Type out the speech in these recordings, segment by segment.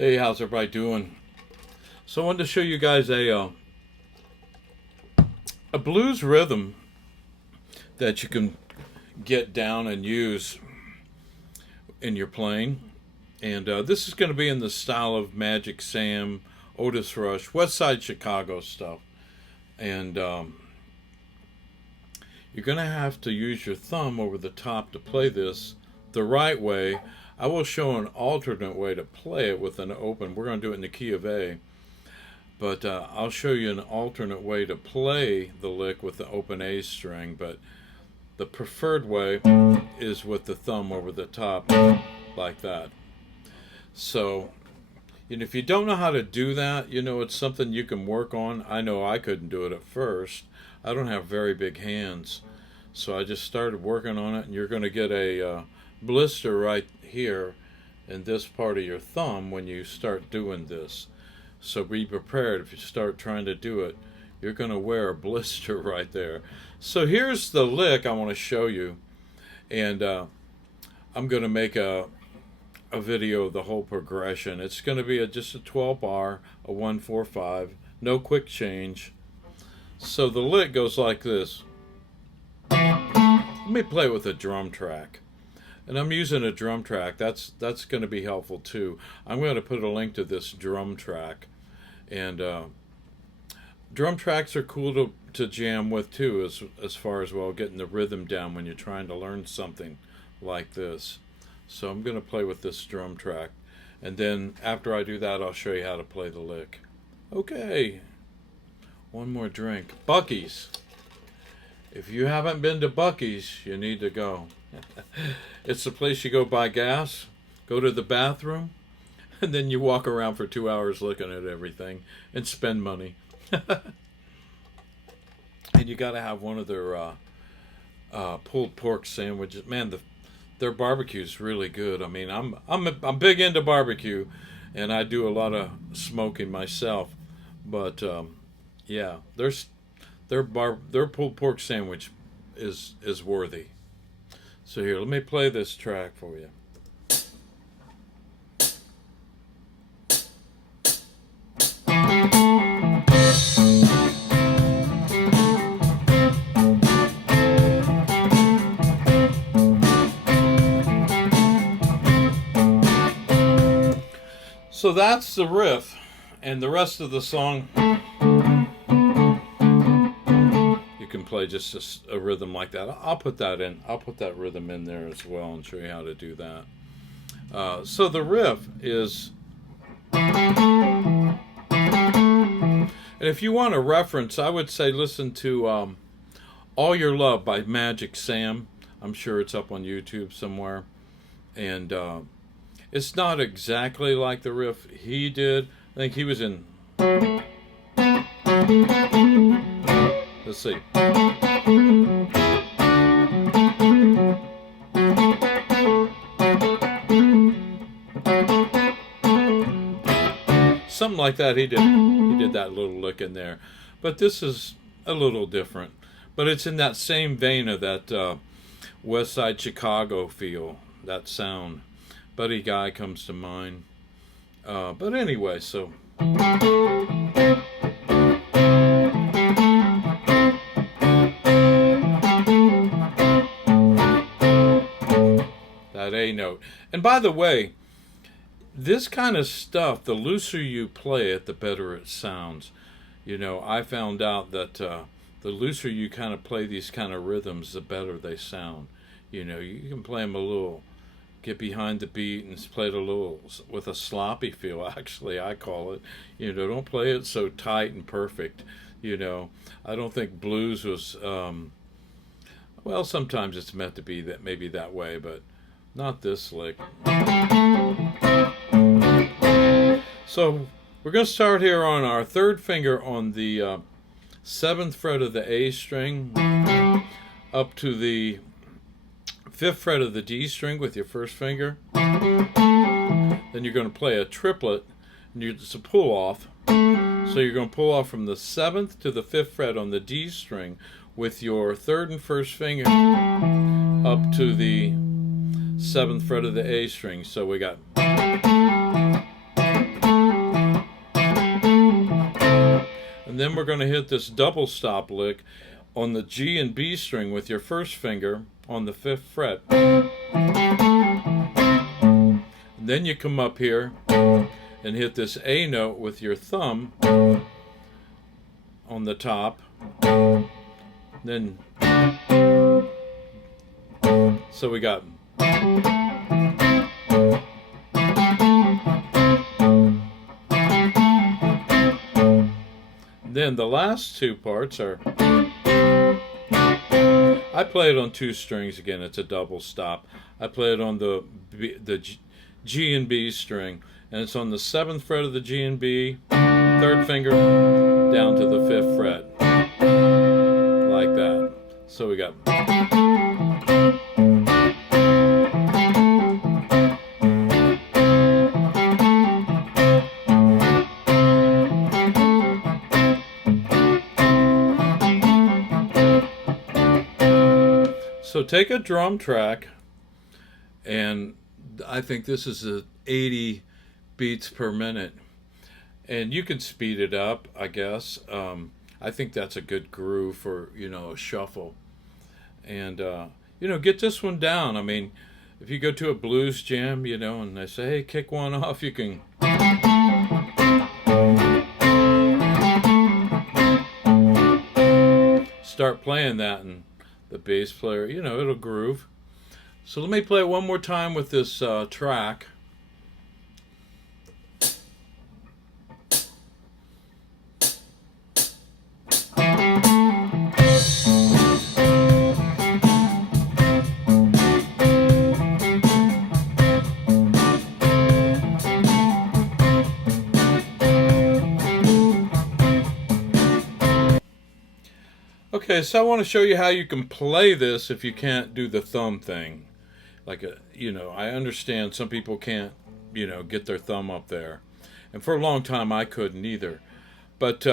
Hey, how's everybody doing? So I wanted to show you guys a blues rhythm that you can get down and use in your playing. And this is going to be in the style of Magic Sam, Otis Rush, Westside Chicago stuff. And you're going to have to use your thumb over the top to play this the right way. I will show an alternate way to play it with an open. We're going to do it in the key of A. But I'll show you an alternate way to play the lick with the open A string. But the preferred way is with the thumb over the top, like that. So, if you don't know how to do that, it's something you can work on. I know I couldn't do it at first. I don't have very big hands. So I just started working on it, and you're going to get a blister right here in this part of your thumb when you start doing this. So be prepared. If you start trying to do it, you're going to wear a blister right there. So here's the lick I want to show you, and I'm going to make a video of the whole progression. It's going to be just a 12 bar, a 1-4-5, no quick change. So the lick goes like this. Let me play with a drum track. And I'm using a drum track. That's going to be helpful too. I'm going to put a link to this drum track. And drum tracks are cool to jam with too, as far as getting the rhythm down when you're trying to learn something like this. So I'm going to play with this drum track. And then after I do that, I'll show you how to play the lick. Okay. One more drink. Buc-ee's. If you haven't been to Buc-ee's, you need to go. It's the place you go buy gas, go to the bathroom, and then you walk around for 2 hours looking at everything and spend money. And you got to have one of their pulled pork sandwiches. Man, their barbecue is really good. I mean, I'm big into barbecue, and I do a lot of smoking myself. But yeah, their pulled pork sandwich is worthy. So here, let me play this track for you. So that's the riff, and the rest of the song can play just a rhythm like that. I'll put that in. I'll put that rhythm in there as well and show you how to do that. So the riff is, and if you want a reference, I would say listen to All Your Love by Magic Sam. I'm sure it's up on YouTube somewhere. And it's not exactly like the riff he did. I think he was in... Let's see. Something like that he did. He did that little lick in there. But this is a little different. But it's in that same vein of that Westside Chicago feel, that sound. Buddy Guy comes to mind. But anyway, so... A note. And by the way, this kind of stuff, the looser you play it, the better it sounds. I found out that the looser you kind of play these kind of rhythms, the better they sound. You can play them a little, get behind the beat and play it a little with a sloppy feel, actually, I call it. Don't play it so tight and perfect. I don't think blues was, well, sometimes it's meant to be that, maybe that way, but not this lick. So we're going to start here on our third finger on the 7th fret of the A string up to the 5th fret of the D string with your first finger. Then you're going to play a triplet, and it's a pull off. So you're going to pull off from the 7th to the 5th fret on the D string with your 3rd and 1st finger up to the 7th fret of the A string. So we got And then we're going to hit this double stop lick on the G and B string with your first finger on the 5th fret. And then you come up here and hit this A note with your thumb on the top. Then, so we got then the last two parts are, I play it on 2 strings again, it's a double stop. I play it on the G and B string, and it's on the 7th fret of the G and B, 3rd finger down to the 5th fret, like that. So we got so take a drum track, and I think this is 80 beats per minute, and you can speed it up, I guess. I think that's a good groove for, a shuffle. And, get this one down. I mean, if you go to a blues jam, and they say, hey, kick one off, you can start playing that, and the bass player, it'll groove. So let me play it one more time with this track. Okay, so I want to show you how you can play this if you can't do the thumb thing. Like, I understand some people can't, get their thumb up there. And for a long time, I couldn't either. But,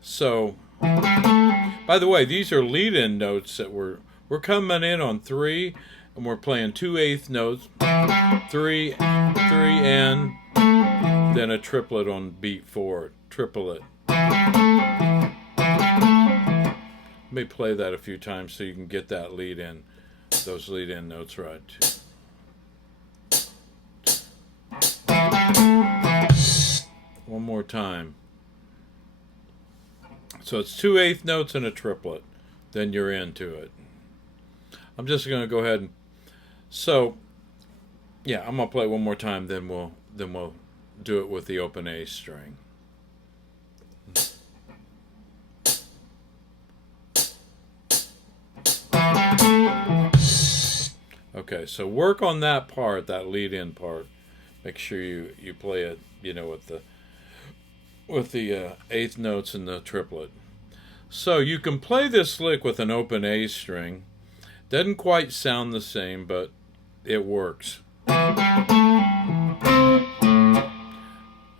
so, by the way, these are lead-in notes that we're coming in on 3, and we're playing 2 8th notes, 3, and then a triplet on beat 4, triplet. Let me play that a few times so you can get that lead-in, those lead-in notes right. One more time. So it's 2 8th notes and a triplet. Then you're into it. I'm just going to go ahead and, so yeah, I'm going to play one more time. Then we'll do it with the open A string. Okay, so work on that part, that lead-in part. Make sure you play it, with the 8th notes and the triplet. So you can play this lick with an open A string. Doesn't quite sound the same, but it works.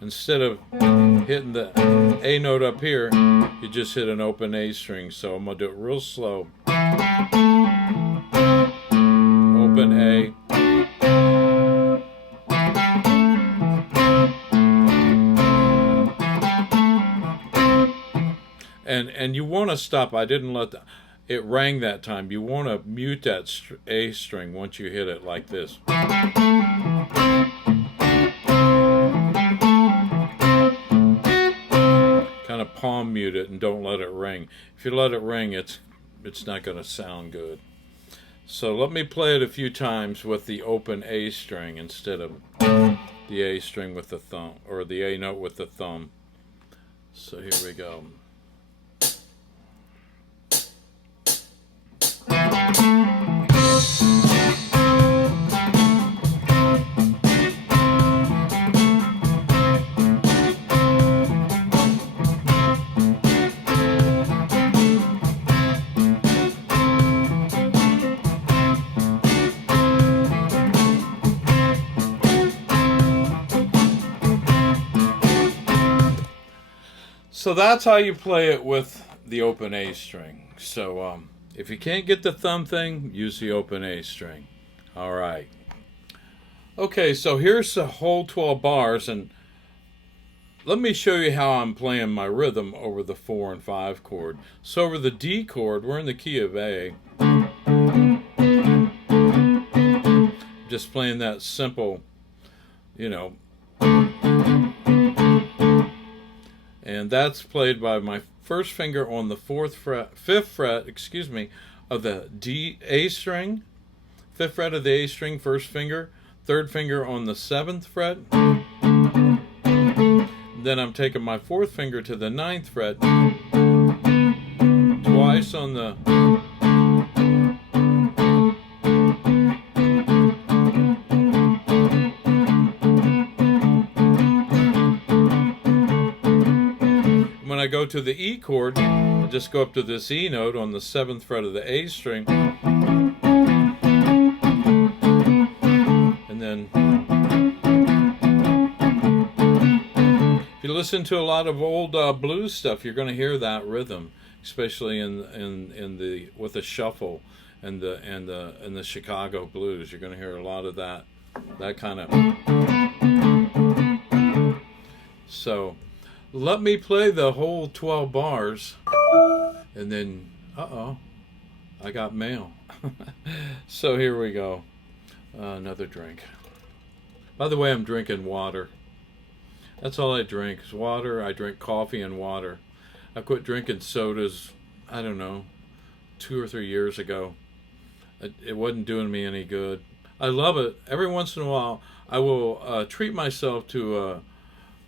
Instead of hitting the A note up here, you just hit an open A string. So I'm going to do it real slow. Open A. And you want to stop. I didn't let it rang that time. You want to mute that A string once you hit it like this. Kind of palm mute it and don't let it ring. If you let it ring, it's not going to sound good. So let me play it a few times with the open A string instead of the A string with the thumb, or the A note with the thumb. So here we go. So that's how you play it with the open A string. So if you can't get the thumb thing, use the open A string. All right. Okay, so here's the whole 12 bars, and let me show you how I'm playing my rhythm over the 4 and 5 chord. So over the D chord, we're in the key of A. Just playing that simple, you know. And that's played by my first finger on the 5th fret, of the A string. 5th fret of the A string, first finger. 3rd finger on the 7th fret. Then I'm taking my 4th finger to the 9th fret. Twice on the when I go to the E chord, I just go up to this E note on the 7th fret of the A string. And then if you listen to a lot of old blues stuff, you're going to hear that rhythm, especially in the with the shuffle and the Chicago blues. You're going to hear a lot of that kind of. So let me play the whole 12 bars, and then I got mail. So here we go. Another drink. By the way, I'm drinking water. That's all I drink is water. I drink coffee and water. I quit drinking sodas, I don't know, 2 or 3 years ago. It wasn't doing me any good. I love it. Every once in a while, I will treat myself to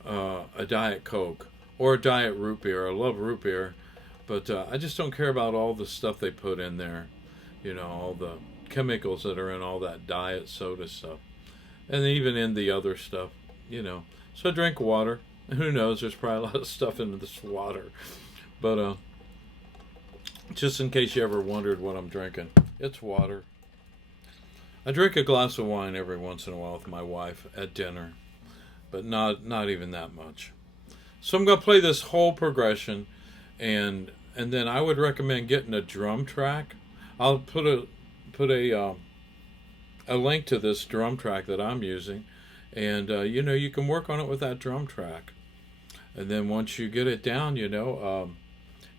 a Diet Coke or a Diet Root Beer. I love root beer, but I just don't care about all the stuff they put in there. You know, all the chemicals that are in all that diet soda stuff. And even in the other stuff, you know. So I drink water. Who knows, there's probably a lot of stuff in this water. But just in case you ever wondered what I'm drinking, it's water. I drink a glass of wine every once in a while with my wife at dinner, but not even that much. So I'm going to play this whole progression, and then I would recommend getting a drum track. I'll put a link to this drum track that I'm using, and you know, you can work on it with that drum track. And then once you get it down, you know,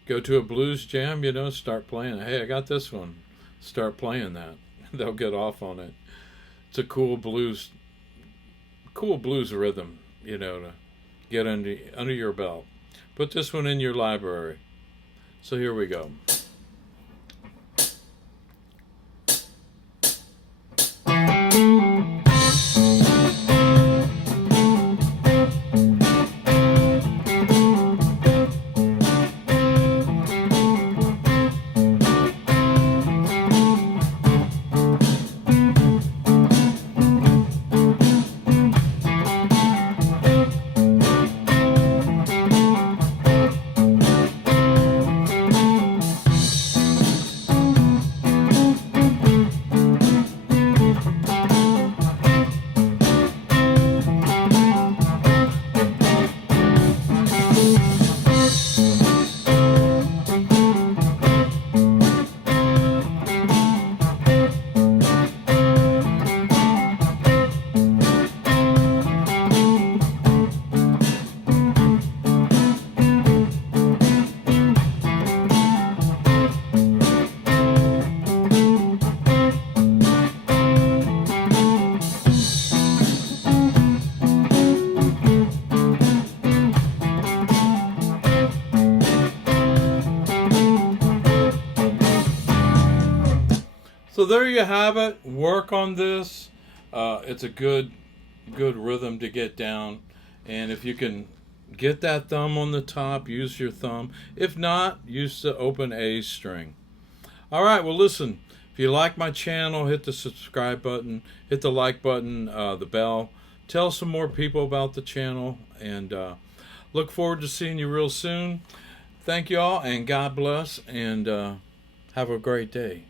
go to a blues jam, you know, start playing. Hey, I got this one. Start playing that. They'll get off on it. It's a cool blues rhythm, you know, to get under your belt. Put this one in your library. So here we go. So there you have it. Work on this. It's a good rhythm to get down. And if you can get that thumb on the top, use your thumb. If not, use the open A string. All right, well, listen. If you like my channel, hit the subscribe button, hit the like button, the bell. Tell some more people about the channel. And look forward to seeing you real soon. Thank you all, and God bless, and have a great day.